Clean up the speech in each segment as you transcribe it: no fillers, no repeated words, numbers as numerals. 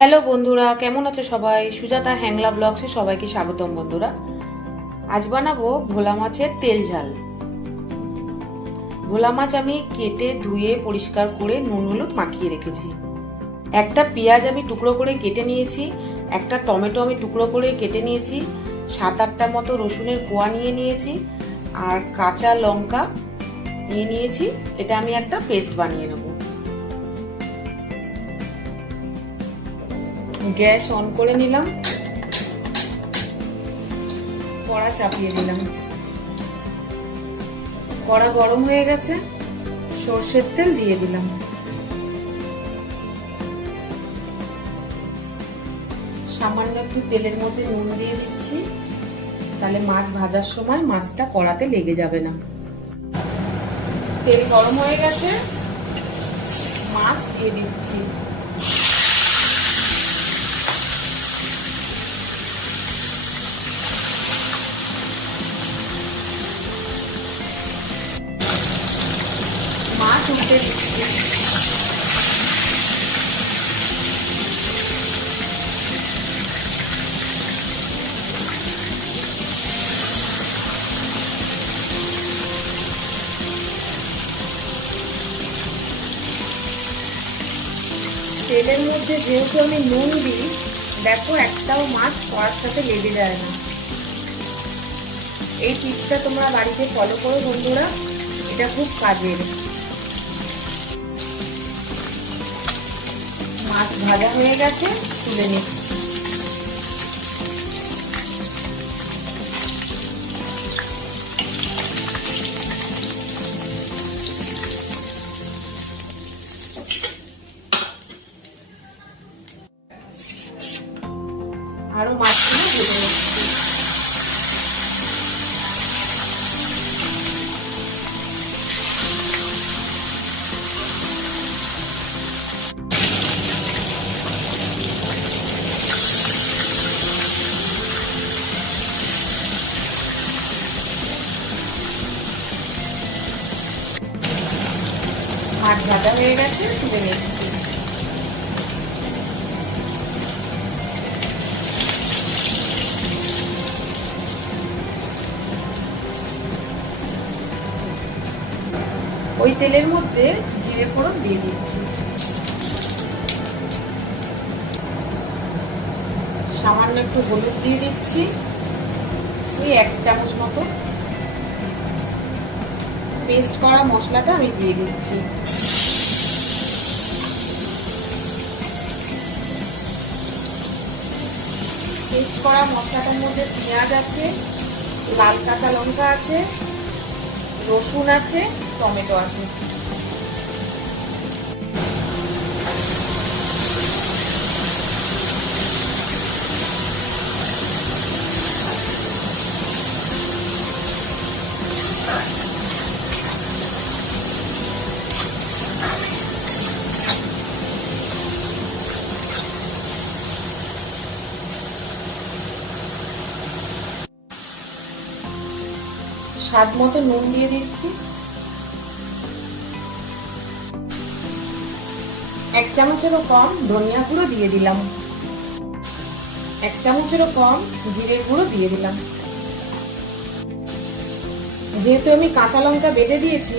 Hello বন্ধুরা, কেমন আছো সবাই? সুজাতা হ্যাংলা ব্লগসে সবাইকে স্বাগতম বন্ধুরা। আজ বানাবো ভোলা মাছের তেল ঝাল। ভোলা মাছ আমি কেটে ধুয়ে পরিষ্কার করে নুন হলুদ মাখিয়ে রেখেছি। একটা পেঁয়াজ আমি টুকরো করে কেটে নিয়েছি, একটা টমেটো আমি টুকরো করে কেটে নিয়েছি, 7-8টা মতো রসুনের কোয়া নিয়ে নিয়েছি, আর কাঁচা লঙ্কা নিয়ে নিয়েছি। এটা আমি একটা পেস্ট বানিয়ে নেবো। গ্যাস অন করে নিলাম, কড়া চাপিয়ে দিলাম। কড়া গরম হয়ে গেছে, সর্ষের তেল দিয়ে দিলাম। সামান্য একটু তেলের মধ্যে নুন দিয়ে দিচ্ছি, তাহলে মাছ ভাজার সময় মাছটা কড়াতে লেগে যাবে না। তেল গরম হয়ে গেছে, মাছ দিয়ে দিচ্ছি। মাছ উল্টে দিচ্ছি। তেলের মধ্যে যেহেতু আমি নুন দিই, দেখো একটাও মাছ কড়ার সাথে লেগে যায় না। এই টিপসটা তোমরা বাড়িতে ফলো করো বন্ধুরা, এটা খুব কাজের। মাছ ভাজা হয়ে গেছে, তুলে নিচ্ছি। আরো মাছগুলো ভেজে নিচ্ছি। মাছ ভাজা হয়ে গেছে, তুলে নিচ্ছি। ওই তেলের মধ্যে জিরে ফোড়ন দিয়ে দিচ্ছি। সামান্য একটু হলুদ দিয়ে দিচ্ছি, ওই 1 চামচ মতো। পেস্ট করা মশলাটা আমি দিয়ে দিচ্ছি। পেস্ট করা মশলাটার মধ্যে পেঁয়াজ আছে, লাল কাঁচা লঙ্কা আছে, রসুন আছে, টমেটো আছে। স্বাদ মতো নুন দিয়ে দিচ্ছি। 1 চামচেরও কম ধনিয়া গুঁড়ো দিয়ে দিলাম। 1 চামচেরও কম জিরে গুঁড়ো দিয়ে দিলাম। যেহেতু আমি কাঁচা লঙ্কা বেটে দিয়েছি,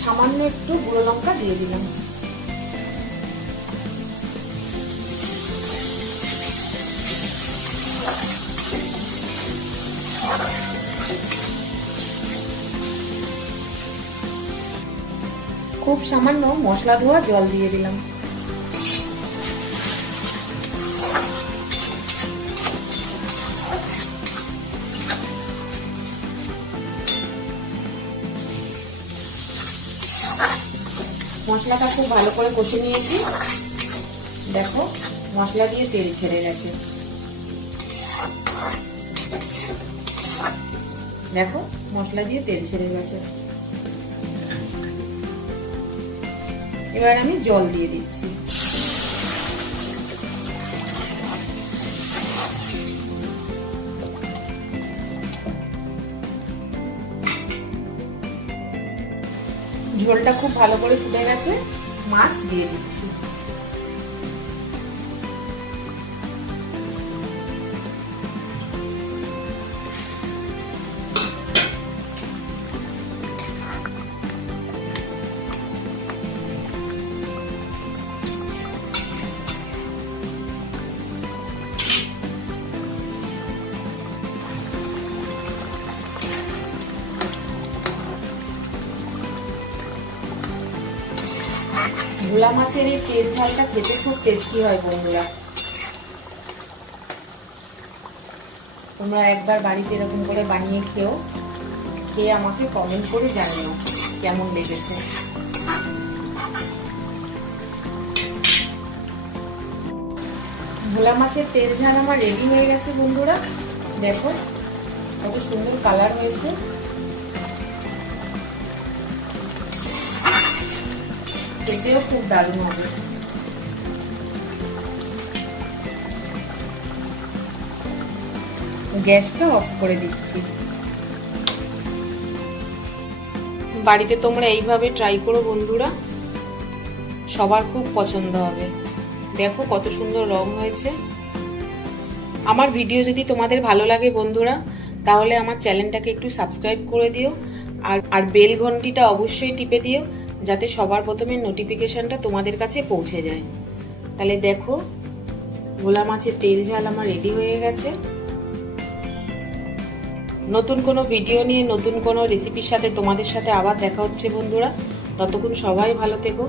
সামান্য একটু গুঁড়ো লঙ্কা দিয়ে দিলাম। খুব সামান্য মশলা ধোয়া জল দিয়ে দিলাম। মশলাটা খুব ভালো করে কষে নিয়েছি। দেখো মশলা দিয়ে তেল ছেড়ে গেছে। দেখো মশলা দিয়ে তেল ছেড়ে গেছে। এবার আমি জল দিয়ে দিচ্ছি। ঝোলটা খুব ভালো করে ফুটে গেছে, মাছ দিয়ে দিচ্ছি। ভোলা মাছের এই তেল ঝালটা খেতে খুব টেস্টি হয় বন্ধুরা। তোমরা একবার বাড়িতে এরকম করে বানিয়ে খেয়ে আমাকে কমেন্ট করে জানিও কেমন লেগেছে। ভোলা মাছের তেল ঝাল আমার রেডি হয়ে গেছে বন্ধুরা। দেখো কত সুন্দর কালার হয়েছে। খেতেও খুব দারুণ হবে। গ্যাসটা অফ করে দিচ্ছি। বাড়িতে তোমরা এইভাবে ট্রাই করো বন্ধুরা, সবার খুব পছন্দ হবে। দেখো কত সুন্দর রং হয়েছে। আমার ভিডিও যদি তোমাদের ভালো লাগে বন্ধুরা, তাহলে আমার চ্যানেলটাকে একটু সাবস্ক্রাইব করে দিও, আর বেল ঘন্টিটা অবশ্যই টিপে দিও, যাতে সবার প্রথমে নোটিফিকেশনটা তোমাদের কাছে পৌঁছে যায়। তাহলে দেখো ভোলা মাছের তেল ঝাল আমার রেডি হয়ে গেছে। নতুন কোনো ভিডিও নিয়ে নতুন কোনো রেসিপির সাথে তোমাদের সাথে আবার দেখা হচ্ছে বন্ধুরা। ততক্ষণ সবাই ভালো থেকো।